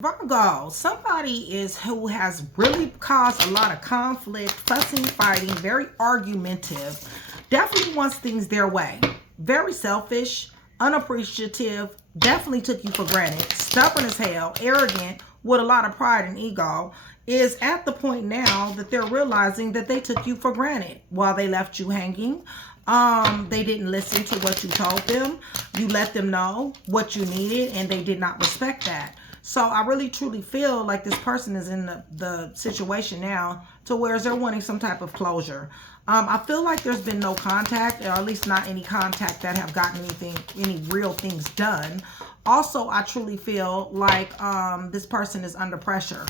Virgo, somebody is who has really caused a lot of conflict, fussing, fighting, very argumentative, definitely wants things their way, very selfish, unappreciative, definitely took you for granted, stubborn as hell, arrogant, with a lot of pride and ego, is at the point now that they're realizing that they took you for granted while they left you hanging. They didn't listen to what you told them. You let them know what you needed and they did not respect that. So I really truly feel like this person is in the situation now to where they're wanting some type of closure. I feel like there's been no contact, or at least not any contact that have gotten any real things done. Also, I truly feel like this person is under pressure.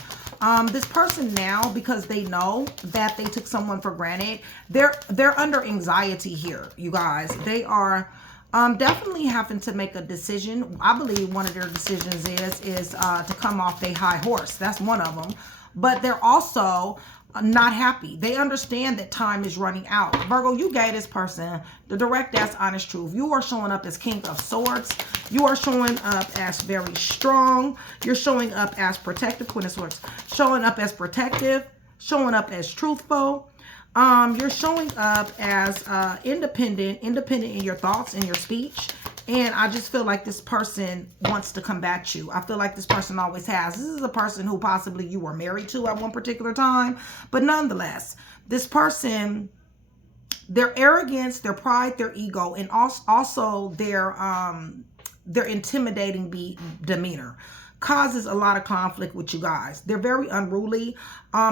This person now, because they know that they took someone for granted, they're under anxiety here, you guys. They are definitely having to make a decision. I believe one of their decisions is to come off their high horse. That's one of them. But they're also not happy. They understand that time is running out. Virgo, you gave this person the direct ass honest truth. You are showing up as King of Swords. You are showing up as very strong. You're showing up as protective, Queen of Swords. Showing up as protective. Showing up as truthful. You're showing up as independent in your thoughts and your speech. And I just feel like this person wants to combat you. I feel like this person always has. This is a person who possibly you were married to at one particular time. But nonetheless, this person, their arrogance, their pride, their ego, and also their intimidating demeanor causes a lot of conflict with you guys. They're very unruly.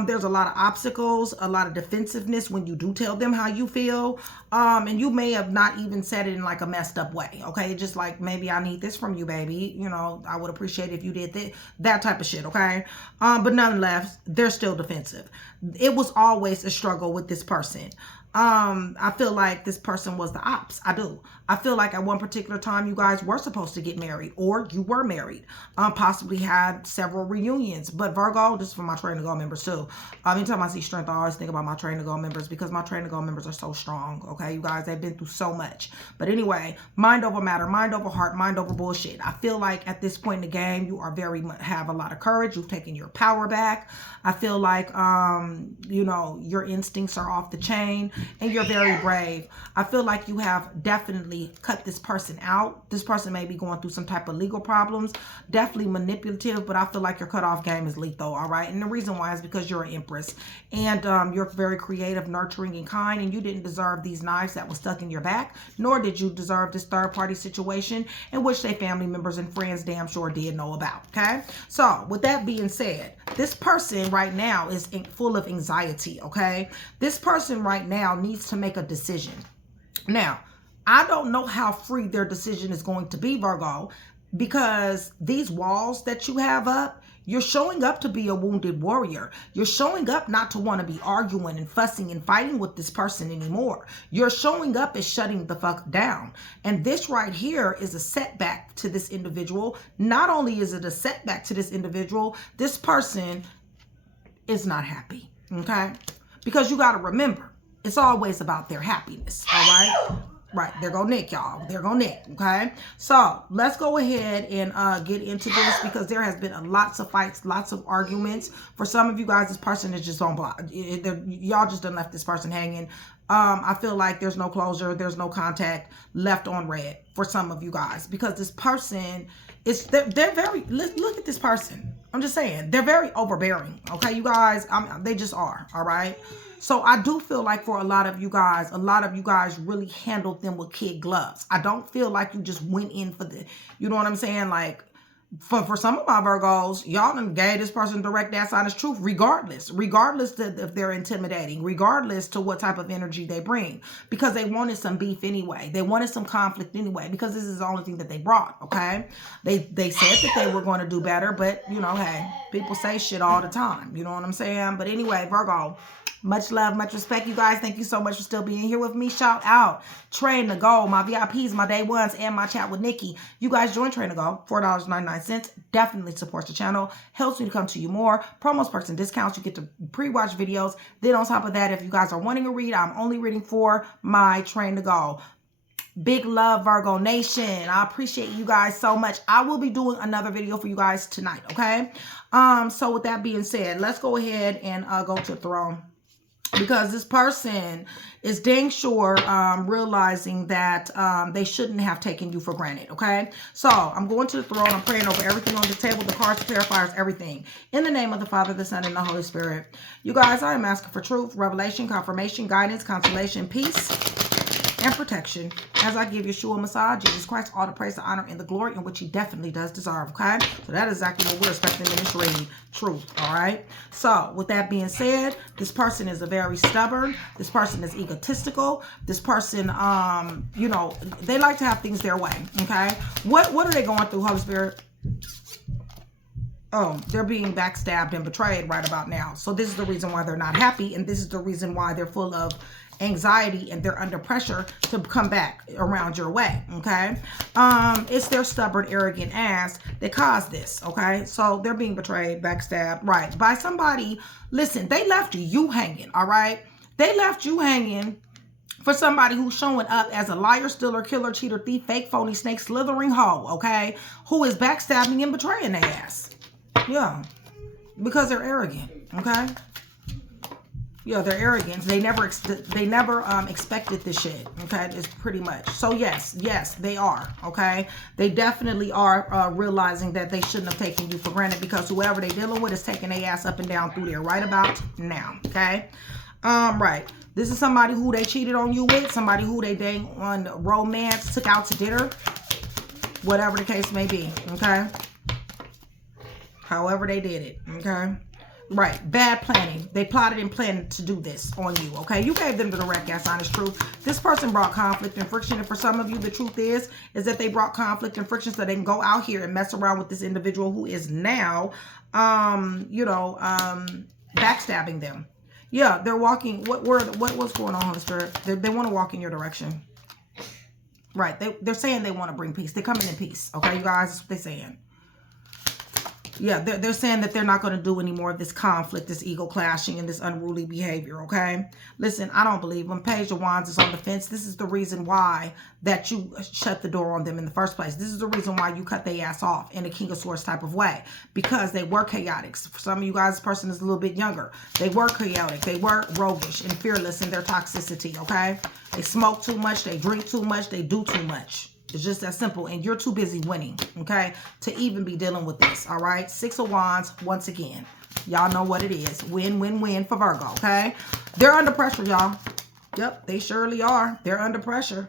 There's a lot of obstacles, a lot of defensiveness when you do tell them how you feel. And you may have not even said it in like a messed up way. Okay. Just like, maybe I need this from you, baby. You know, I would appreciate if you did that type of shit. Okay. But nonetheless, they're still defensive. It was always a struggle with this person. I feel like this person was the ops. I do. I feel like at one particular time you guys were supposed to get married, or you were married, possibly had several reunions. But Virgo, this is for my Train to Go members too. Anytime I see strength, I always think about my Train to Go members, because my Train to Go members are so strong. Okay, you guys, they've been through so much. But anyway, mind over matter, mind over heart, mind over bullshit. I feel like at this point in the game, you are have a lot of courage. You've taken your power back. I feel like, you know, your instincts are off the chain. And you're very brave. I feel like you have definitely cut this person out. This person may be going through some type of legal problems. Definitely manipulative, but I feel like your cutoff game is lethal, all right? And the reason why is because you're an empress. And you're very creative, nurturing, and kind. And you didn't deserve these knives that were stuck in your back. Nor did you deserve this third-party situation, in which they family members and friends damn sure did know about, okay? So, with that being said, this person right now is full of anxiety, okay? This person right now needs to make a decision. Now, I don't know how free their decision is going to be, Virgo, because these walls that you have up, you're showing up to be a wounded warrior. You're showing up not to want to be arguing and fussing and fighting with this person anymore. You're showing up as shutting the fuck down. And this right here is a setback to this individual. Not only is it a setback to this individual, this person is not happy, okay? Because you got to remember, it's always about their happiness, all right? Right, there go Nick, y'all. There go Nick, okay? So, let's go ahead and get into this, because there has been lots of fights, lots of arguments. For some of you guys, this person is just on block. Y'all just done left this person hanging. I feel like there's no closure, there's no contact, left on red for some of you guys, because this person is, they're very, look at this person. I'm just saying, they're very overbearing, okay, you guys? They just are, all right? So I do feel like for a lot of you guys really handled them with kid gloves. I don't feel like you just went in for the, you know what I'm saying? Like, for some of my Virgos, y'all done gave this person direct ass honest truth, regardless if they're intimidating, regardless to what type of energy they bring, because they wanted some beef anyway. They wanted some conflict anyway, because this is the only thing that they brought, okay? They said that they were going to do better, but, you know, hey, people say shit all the time. You know what I'm saying? But anyway, Virgo, much love, much respect, you guys. Thank you so much for still being here with me. Shout out Train to Go, my VIPs, my day ones, and my chat with Nikki. You guys join Train to Go, $4.99. Definitely supports the channel. Helps me to come to you more. Promos, perks, and discounts. You get to pre-watch videos. Then on top of that, if you guys are wanting a read, I'm only reading for my Train to Go Big love, Virgo Nation. I appreciate you guys so much. I will be doing another video for you guys tonight, okay? So with that being said, let's go ahead and go to the throne. Because this person is dang sure realizing that they shouldn't have taken you for granted, okay? So I'm going to the throne. I'm praying over everything on the table, the cards, the clarifiers, everything. In the name of the Father, the Son, and the Holy Spirit. You guys, I am asking for truth, revelation, confirmation, guidance, consolation, peace, and protection as I give Yeshua Messiah, Jesus Christ, all the praise, the honor, and the glory in which he definitely does deserve, okay? So that is exactly what we're expecting in this read. Truth, all right? So with that being said, this person is a very stubborn. This person is egotistical. This person, you know, they like to have things their way, okay? What are they going through, Holy Spirit? Oh, they're being backstabbed and betrayed right about now. So this is the reason why they're not happy, and this is the reason why they're full of anxiety and they're under pressure to come back around your way, okay? It's their stubborn, arrogant ass that caused this, okay? So they're being betrayed, backstabbed, right, by somebody. Listen, they left you hanging, all right? They left you hanging for somebody who's showing up as a liar, stealer, killer, cheater, thief, fake, phony, snake, slithering hoe, okay? Who is backstabbing and betraying their ass. Yeah, because they're arrogant, okay? Yeah, they're arrogant. They never expected this shit, okay? It's pretty much. So yes, they are, okay? They definitely are realizing that they shouldn't have taken you for granted, because whoever they're dealing with is taking their ass up and down through there right about now, okay? Right. This is somebody who they cheated on you with, somebody who they dang on romance, took out to dinner, whatever the case may be, okay? However they did it, okay? Right, bad planning. They plotted and planned to do this on you, okay? You gave them the direct, ass, honest truth. This person brought conflict and friction, and for some of you, the truth is that they brought conflict and friction so they can go out here and mess around with this individual who is now, you know, backstabbing them. Yeah, they're walking. What's going on, Holy Spirit? They want to walk in your direction. Right, they're saying they want to bring peace. They're coming in peace, okay, you guys? That's what they're saying. Yeah, they're saying that they're not going to do any more of this conflict, this ego clashing, and this unruly behavior, okay? Listen, I don't believe them. Page of Wands is on the fence. This is the reason why that you shut the door on them in the first place. This is the reason why you cut their ass off in a King of Swords type of way, because they were chaotic. For some of you guys, this person is a little bit younger. They were chaotic. They were roguish and fearless in their toxicity, okay? They smoke too much. They drink too much. They do too much. It's just that simple, and you're too busy winning, okay, to even be dealing with this, all right? Six of Wands, once again. Y'all know what it is. Win, win, win for Virgo, okay? They're under pressure, y'all. Yep, they surely are. They're under pressure.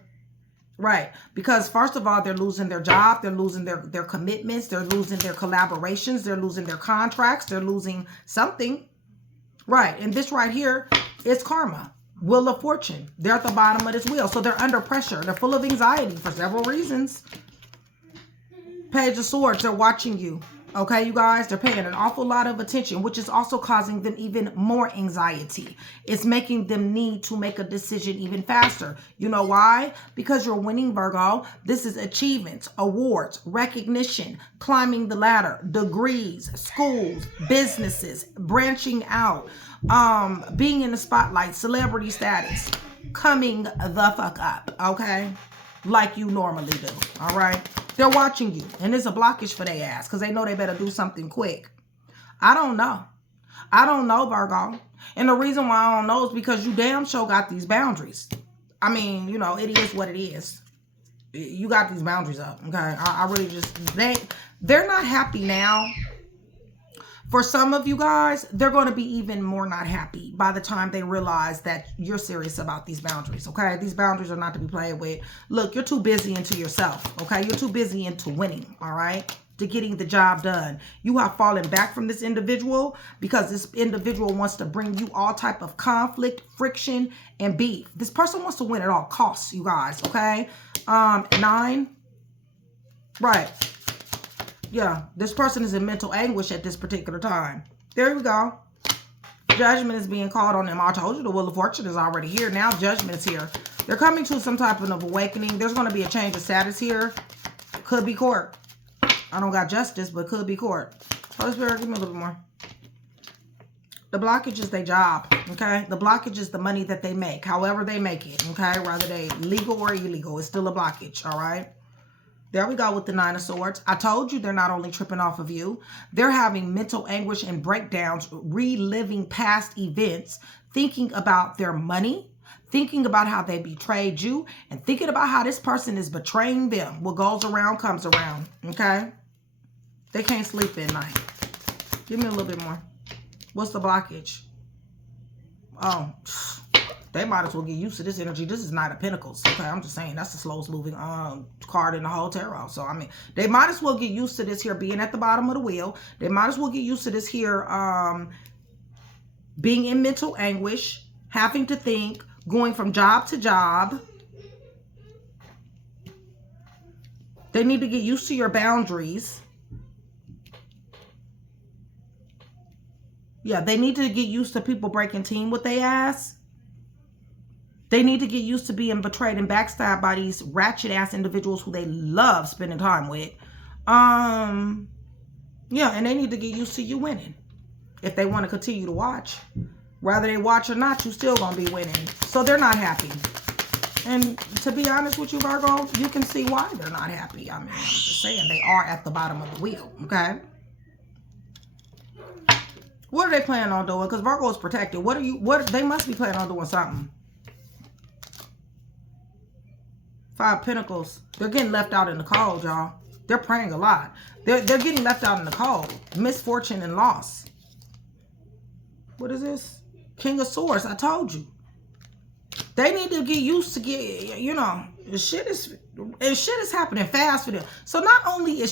Right, because first of all, they're losing their job. They're losing their commitments. They're losing their collaborations. They're losing their contracts. They're losing something. Right, and this right here is karma. Wheel of Fortune. They're at the bottom of this wheel. So they're under pressure. They're full of anxiety for several reasons. Page of Swords. They're watching you. Okay, you guys? They're paying an awful lot of attention, which is also causing them even more anxiety. It's making them need to make a decision even faster. You know why? Because you're winning, Virgo. This is achievements, awards, recognition, climbing the ladder, degrees, schools, businesses, branching out, being in the spotlight, celebrity status, coming the fuck up, okay? Like you normally do, all right? They're watching you, and it's a blockage for their ass because they know they better do something quick. I don't know. I don't know, Virgo. And the reason why I don't know is because you damn sure got these boundaries. I mean, you know, it is what it is. You got these boundaries up, okay? I really just, they're not happy now. For some of you guys, they're going to be even more not happy by the time they realize that you're serious about these boundaries, okay? These boundaries are not to be played with. Look, you're too busy into yourself, okay? You're too busy into winning, all right? To getting the job done. You have fallen back from this individual because this individual wants to bring you all type of conflict, friction, and beef. This person wants to win at all costs, you guys, okay? 9. Right. Yeah, this person is in mental anguish at this particular time. There we go. Judgment is being called on them. I told you the Wheel of Fortune is already here. Now judgment is here. They're coming to some type of awakening. There's going to be a change of status here. Could be court. I don't got justice, but could be court. Holy Spirit, give me a little bit more. The blockage is their job, okay? The blockage is the money that they make, however they make it, okay? Whether they legal or illegal, it's still a blockage, all right? There we go with the Nine of Swords. I told you they're not only tripping off of you, they're having mental anguish and breakdowns, reliving past events, thinking about their money, thinking about how they betrayed you, and thinking about how this person is betraying them. What goes around comes around, okay? They can't sleep at night. Give me a little bit more. What's the blockage? Oh, they might as well get used to this energy. This is Knight of Pentacles. Okay, I'm just saying that's the slowest moving card in the whole tarot. So, I mean, they might as well get used to this here being at the bottom of the wheel. They might as well get used to this here being in mental anguish, having to think, going from job to job. They need to get used to your boundaries. Yeah, they need to get used to people breaking team with their ass. They need to get used to being betrayed and backstabbed by these ratchet ass individuals who they love spending time with. Yeah, and they need to get used to you winning. If they want to continue to watch. Whether they watch or not, you still gonna be winning. So they're not happy. And to be honest with you, Virgo, you can see why they're not happy. I mean, I'm just saying they are at the bottom of the wheel, okay? What are they planning on doing? Because Virgo is protected. They must be planning on doing something. Five Pentacles. They're getting left out in the cold, y'all. They're praying a lot. They're getting left out in the cold. Misfortune and loss. What is this? King of Swords. I told you. They need to get used to shit is happening fast for them. So not only are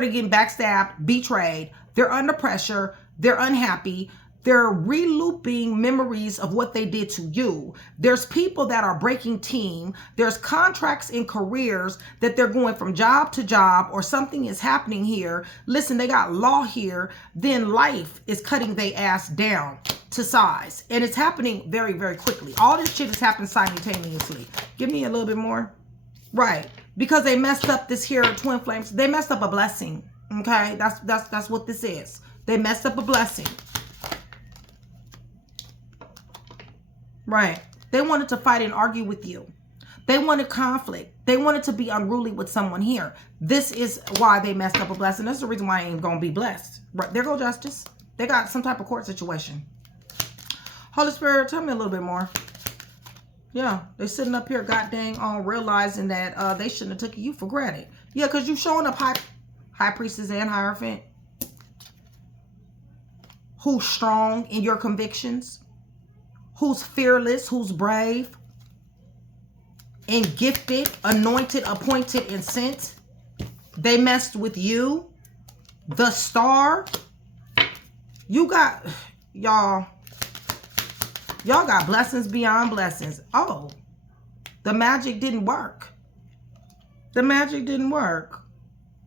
they getting backstabbed, betrayed, they're under pressure, they're unhappy, they're relooping memories of what they did to you. There's people that are breaking team. There's contracts and careers that they're going from job to job, or something is happening here. Listen, they got law here. Then life is cutting their ass down to size. And it's happening very, very quickly. All this shit is happening simultaneously. Give me a little bit more. Right. Because they messed up this here twin flames. They messed up a blessing. Okay. That's what this is. They messed up a blessing. Right. They wanted to fight and argue with you. They wanted conflict. They wanted to be unruly with someone here. This is why they messed up a blessing. That's the reason why I ain't going to be blessed. Right. There go justice. They got some type of court situation. Holy Spirit, tell me a little bit more. Yeah. They sitting up here, god dang, on realizing that they shouldn't have took you for granted. Yeah, because you showing up high priestess and Hierophant. Who's strong in your convictions. Who's fearless, who's brave, and gifted, anointed, appointed, and sent. They messed with you. The star. You got, y'all got blessings beyond blessings. Oh, the magic didn't work. The magic didn't work.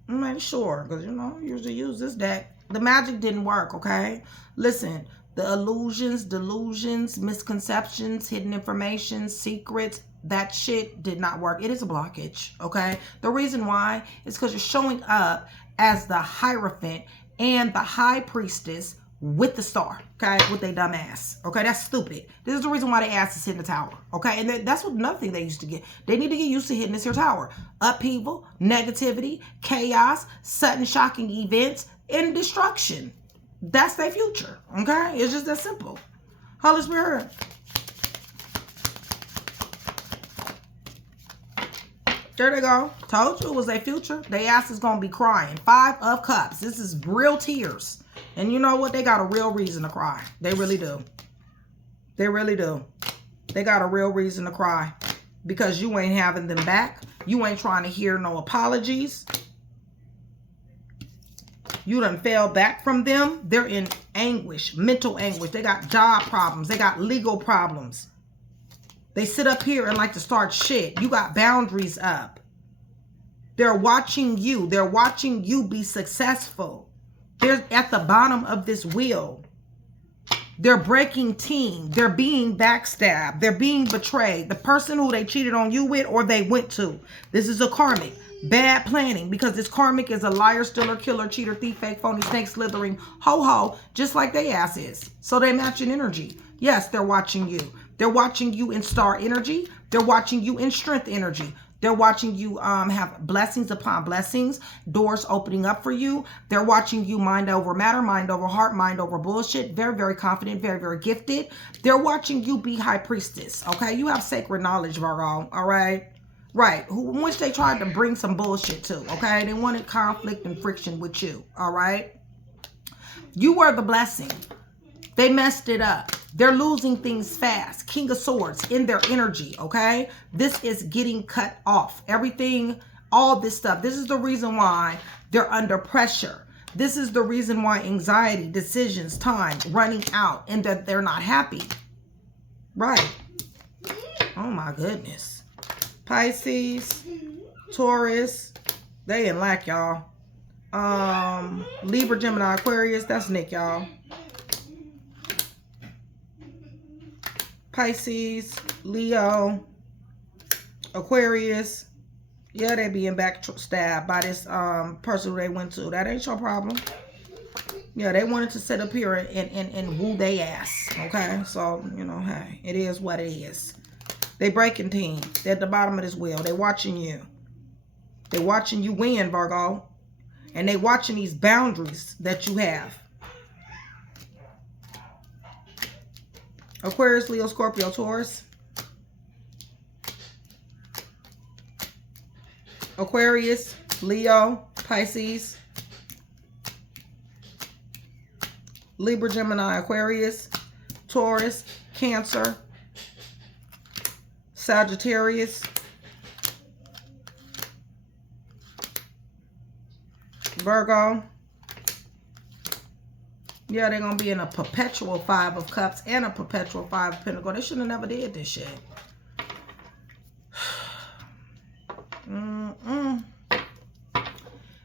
I'm not sure, because, I usually use this deck. The magic didn't work, okay? Listen. The illusions, delusions, misconceptions, hidden information, secrets, that shit did not work. It is a blockage, okay? The reason why is because you're showing up as the Hierophant and the High Priestess with the star, okay? With their dumb ass, okay? That's stupid. This is the reason why they ass is in the tower, okay? And that's what another thing they used to get. They need to get used to hitting this here tower. Upheaval, negativity, chaos, sudden shocking events, and destruction. That's their future, okay? It's just that simple. Holy Spirit. There they go. Told you it was their future. Their ass is going to be crying. 5 of Cups. This is real tears. And you know what? They got a real reason to cry. They really do. They really do. They got a real reason to cry. Because you ain't having them back. You ain't trying to hear no apologies. You done fell back from them. They're in anguish, mental anguish. They got job problems. They got legal problems. They sit up here and like to start shit. You got boundaries up. They're watching you. They're watching you be successful. They're at the bottom of this wheel. They're breaking team. They're being backstabbed. They're being betrayed. The person who they cheated on you with or they went to. This is a karmic. Bad planning, because this karmic is a liar, stealer, killer, cheater, thief, fake, phony, snake, slithering, ho-ho, just like they ass is. So they match in energy. Yes, they're watching you. They're watching you in star energy. They're watching you in strength energy. They're watching you have blessings upon blessings, doors opening up for you. They're watching you mind over matter, mind over heart, mind over bullshit. Very, very confident, very, very gifted. They're watching you be high priestess, okay? You have sacred knowledge, Virgo, all right? Right, which they tried to bring some bullshit to, okay? They wanted conflict and friction with you, all right? You were the blessing. They messed it up. They're losing things fast. King of Swords in their energy, okay? This is getting cut off. Everything, all this stuff. This is the reason why they're under pressure. This is the reason why anxiety, decisions, time, running out, and that they're not happy. Right. Oh my goodness. Pisces, Taurus, they in lack, y'all. Libra, Gemini, Aquarius, that's Nick, y'all. Pisces, Leo, Aquarius. Yeah, they being backstabbed by this person who they went to. That ain't your problem. Yeah, they wanted to sit up here and woo they ass. Okay, so, you know, hey, it is what it is. They breaking team. They're at the bottom of this wheel. They watching you. They watching you win, Virgo. And they watching these boundaries that you have. Aquarius, Leo, Scorpio, Taurus. Aquarius, Leo, Pisces. Libra, Gemini, Aquarius. Taurus, Cancer. Sagittarius. Virgo. Yeah, they're going to be in a perpetual 5 of Cups and a perpetual 5 of Pentacles. They should have never did this shit.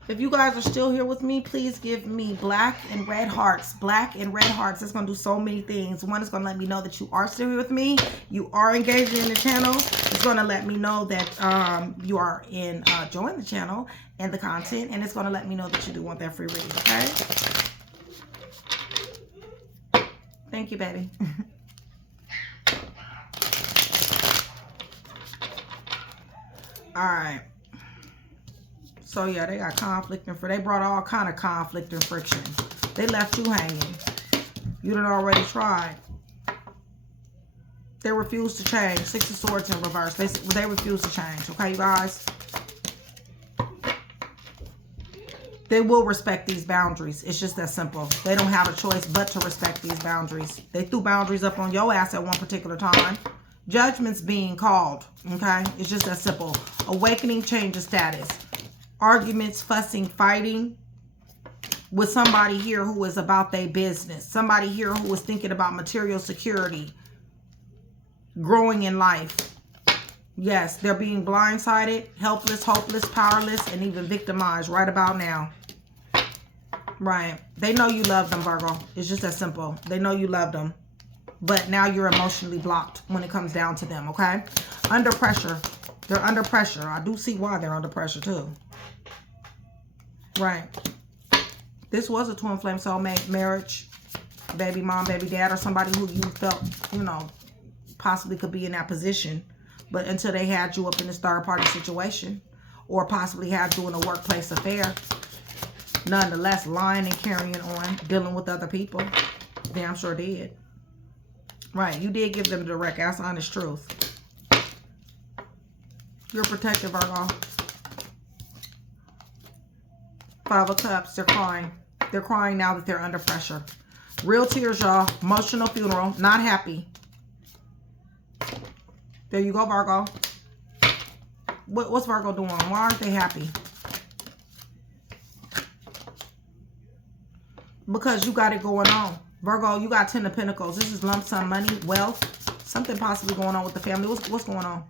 If you guys are still here with me, please give me black and red hearts. Black and red hearts. It's going to do so many things. One is going to let me know that you are still here with me. You are engaging in the channel. It's going to let me know that you are enjoying the channel and the content. And it's going to let me know that you do want that free reading, okay? Thank you, baby. All right. So, yeah, they got conflict and they brought all kind of conflict and friction. They left you hanging. You done already tried. They refuse to change. 6 of Swords in reverse. They refuse to change. Okay, you guys? They will respect these boundaries. It's just that simple. They don't have a choice but to respect these boundaries. They threw boundaries up on your ass at one particular time. Judgment's being called. Okay? It's just that simple. Awakening, change of status. Arguments, fussing, fighting with somebody here who is about their business. Somebody here who is thinking about material security. Growing in life. Yes, they're being blindsided, helpless, hopeless, powerless, and even victimized right about now. Right. They know you love them, Virgo. It's just that simple. They know you love them. But now you're emotionally blocked when it comes down to them, okay? Under pressure. They're under pressure. I do see why they're under pressure, too. Right. This was a twin flame soulmate marriage, baby mom, baby dad, or somebody who you felt, you know, possibly could be in that position. But until they had you up in this third party situation, or possibly had you in a workplace affair, nonetheless, lying and carrying on, dealing with other people. Damn sure did. Right. You did give them the direct, that's honest truth. You're protected, Virgo. 5 of Cups, they're crying. They're crying now that they're under pressure. Real tears, y'all. Emotional funeral. Not happy. There you go, Virgo. What's Virgo doing? Why aren't they happy? Because you got it going on. Virgo, you got 10 of Pentacles. This is lump sum money, wealth. Something possibly going on with the family. What's going on?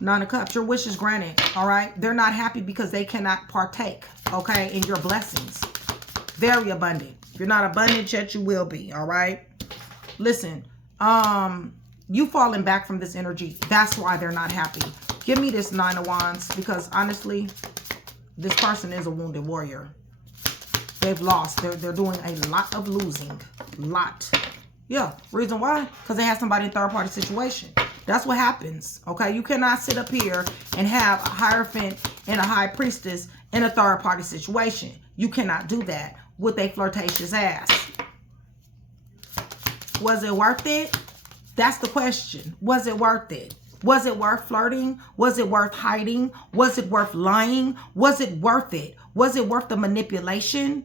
9 of Cups. Your wish is granted, all right? They're not happy because they cannot partake, okay, in your blessings. Very abundant. If you're not abundant yet, you will be, all right? Listen, you falling back from this energy. That's why they're not happy. Give me this Nine of Wands, because honestly, this person is a wounded warrior. They've lost. They're doing a lot of losing. Lot. Yeah. Reason why? Because they have somebody in a third-party situation. That's what happens. Okay? You cannot sit up here and have a Hierophant and a High Priestess in a third-party situation. You cannot do that with a flirtatious ass. Was it worth it? That's the question. Was it worth it? Was it worth flirting? Was it worth hiding? Was it worth lying? Was it worth it? Was it worth the manipulation?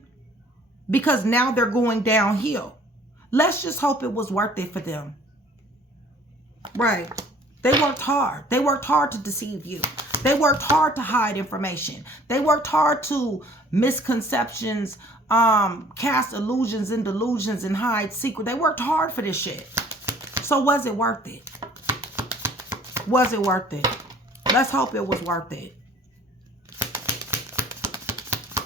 Because now they're going downhill. Let's just hope it was worth it for them. Right. They worked hard. They worked hard to deceive you. They worked hard to hide information. They worked hard to misconceptions, cast illusions and delusions and hide secret. They worked hard for this shit. So was it worth it? Was it worth it? Let's hope it was worth it.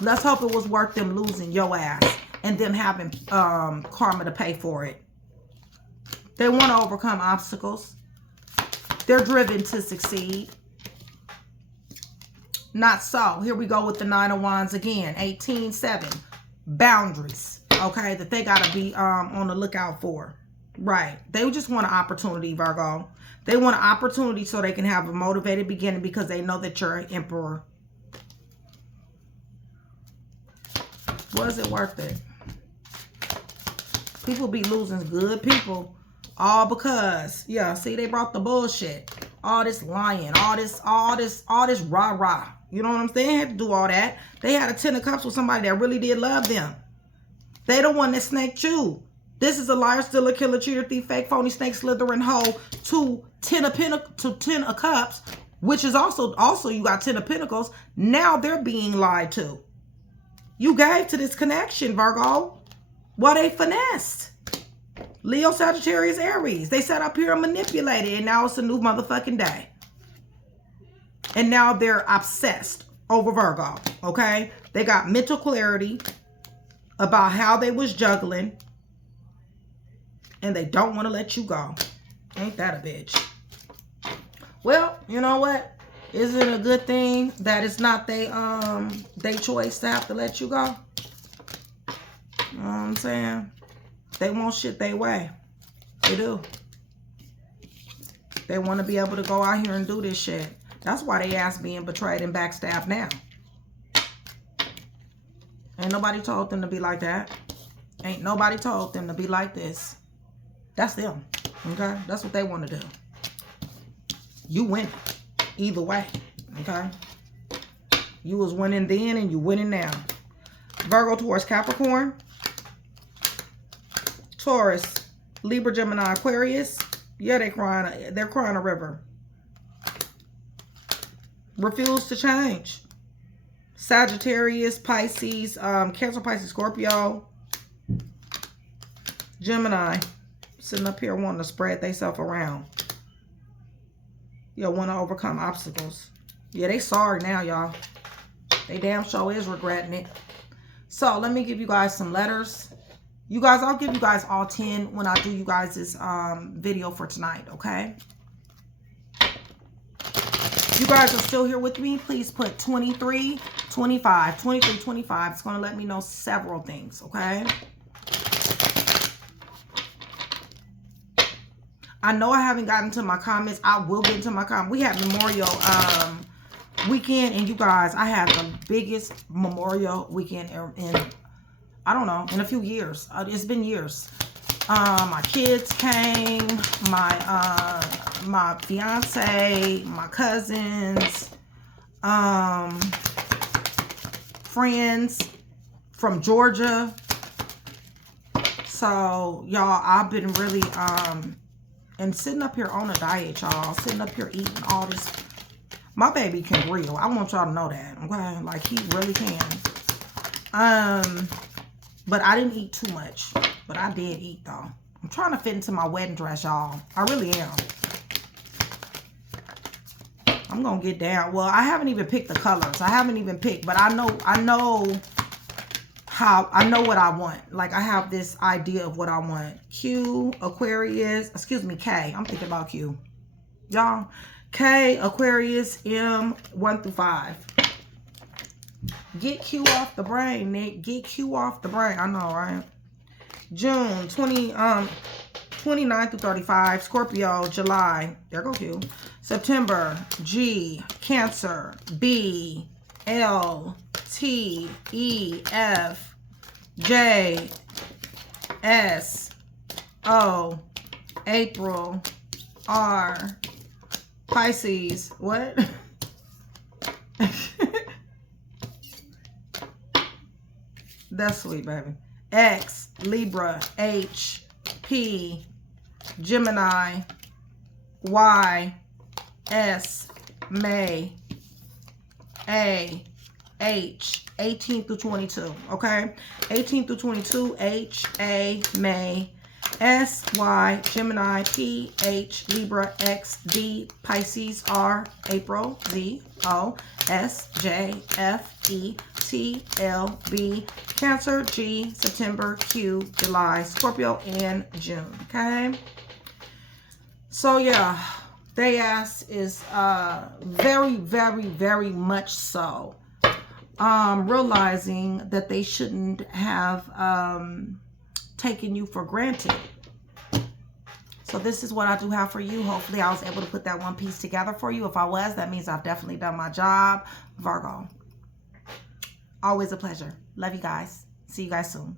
Let's hope it was worth them losing your ass and them having karma to pay for it. They want to overcome obstacles. They're driven to succeed. Not so. Here we go with the Nine of Wands again. 18-7. Boundaries. Okay, that they got to be on the lookout for. Right. They just want an opportunity, Virgo. They want an opportunity so they can have a motivated beginning because they know that you're an emperor. Was it worth it? People be losing good people all because, yeah, see, they brought the bullshit. All this lying, all this rah-rah. You know what I'm saying? They had to do all that. They had a 10 of Cups with somebody that really did love them. They the one that snaked you. This is a liar, stealer, killer, cheater, thief, fake, phony, snake, slithering, hoe, to 10 of Cups, which is also you got 10 of Pentacles. Now they're being lied to. You gave to this connection, Virgo. Well, they finessed. Leo, Sagittarius, Aries. They sat up here and manipulated, and now it's a new motherfucking day. And now they're obsessed over Virgo, okay? They got mental clarity about how they was juggling, and they don't want to let you go. Ain't that a bitch? Well, you know what? Is it a good thing that it's not they choice to have to let you go? You know what I'm saying? They want shit their way. They do. They want to be able to go out here and do this shit. That's why they ass being betrayed and backstabbed now. Ain't nobody told them to be like that. Ain't nobody told them to be like this. That's them. Okay? That's what they want to do. You win either way. Okay? You was winning then and you winning now. Virgo, Taurus, Capricorn. Taurus, Libra, Gemini, Aquarius. Yeah, they're crying a river. Refuse to change. Sagittarius, Pisces, Cancer, Pisces, Scorpio. Gemini, sitting up here wanting to spread themselves around. Yeah, want to overcome obstacles. Yeah, they sorry now, y'all. They damn sure is regretting it. So, let me give you guys some letters. You guys, I'll give you guys all 10 when I do you guys this video for tonight, okay? If you guys are still here with me, please put 23, 25, 23, 25. It's going to let me know several things, okay? I know I haven't gotten to my comments. I will get into my comments. We have Memorial weekend, and you guys, I have the biggest Memorial weekend in I don't know, in a few years. It's been years. My kids came, my fiance, my cousins, friends from Georgia. So, y'all, I've been really, and sitting up here on a diet, y'all. Sitting up here eating all this. My baby can grill. I want y'all to know that, okay? Like, he really can. But I didn't eat too much. But I did eat, though. I'm trying to fit into my wedding dress, y'all. I really am. I'm going to get down. Well, I haven't even picked the colors. I haven't even picked. But I know what I want. Like, I have this idea of what I want. Q, Aquarius. Excuse me, K. I'm thinking about Q. Y'all, K, Aquarius, M, 1 through 5. Get Q off the brain, Nick. Get Q off the brain. I know, right? June, 29 through 35. Scorpio, July. There go Q. September, G, Cancer, B, L, T, E, F, J, S, O, April, R, Pisces. What? That's sweet, baby. X, Libra, H, P, Gemini, Y, S, May, A, H, 18 through 22, okay? 18 through 22, H, A, May, S, Y, Gemini, P, H, Libra, X, D, Pisces, R, April, Z, O, S, J, F, E, T, L, B, Cancer, G, September, Q, July, Scorpio, and June, okay? So, yeah, they ass is very, very, very much so realizing that they shouldn't have taken you for granted. So this is what I do have for you. Hopefully I was able to put that one piece together for you. If I was, that means I've definitely done my job. Virgo. Always a pleasure. Love you guys. See you guys soon.